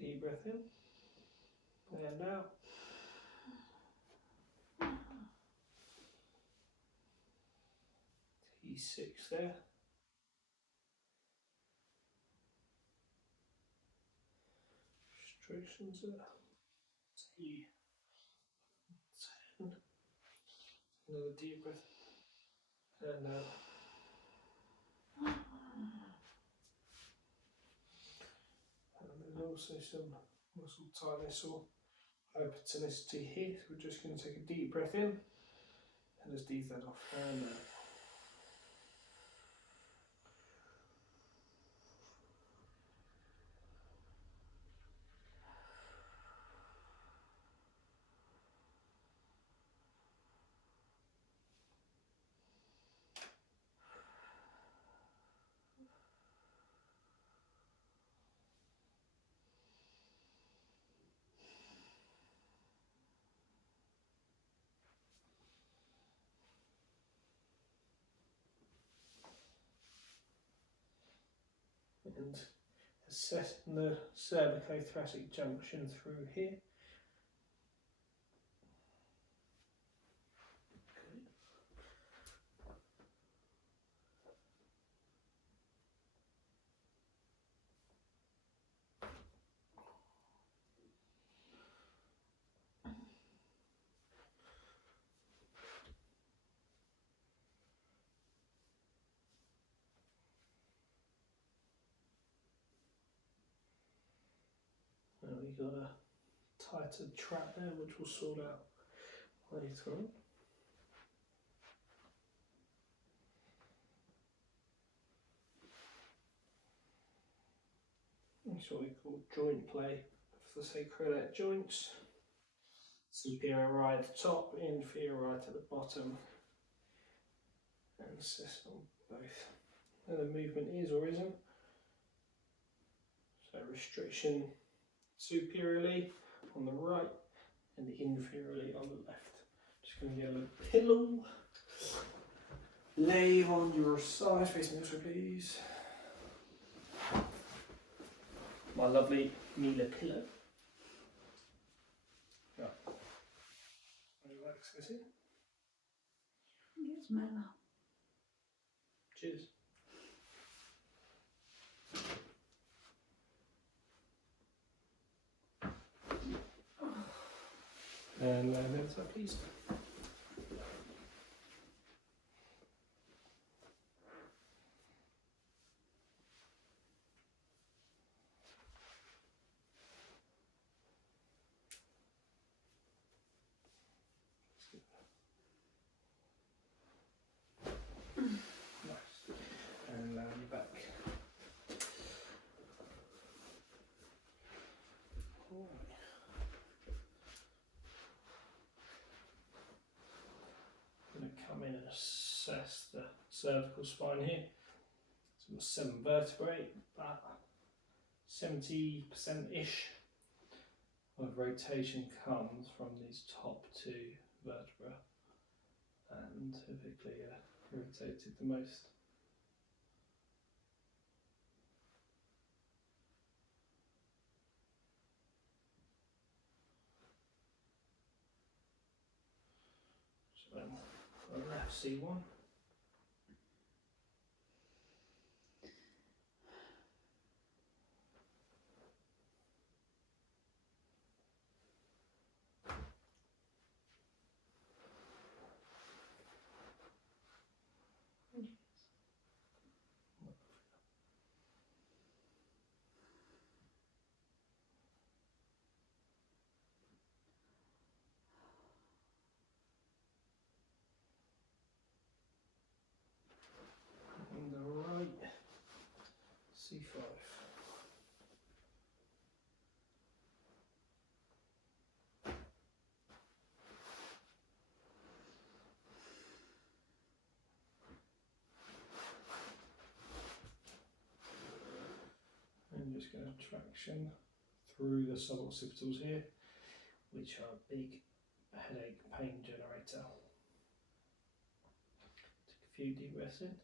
Deep breath in and out. T6 there. Restrictions there. T10. Another deep breath and out. And there's also some muscle tightness or hypertonicity here, so we're just going to take a deep breath in and just ease that off and out. And assessing the cervicothoracic junction through here. And we've got a tighter trap there which we'll sort out later on. That's what we call joint play of the sacroiliac joints. Superior right at the top, inferior right at the bottom, and assess on both. And the movement is or isn't. So restriction superiorly on the right and inferiorly on the left. Just going to get a little pillow. Lay on your side, face me this way please. My lovely Miele pillow. Right. Relax, is it? Yes, Mela. Cheers. And there's that please. And now you're back. I'm going to come in and assess the cervical spine here. So we've got 7 vertebrae, about 70%-ish of rotation comes from these top 2 vertebrae, and typically rotated the most. So left C1. And the right C5. And just going to traction through the suboccipitals here, which are a big headache pain generator. Take a few deep breaths in.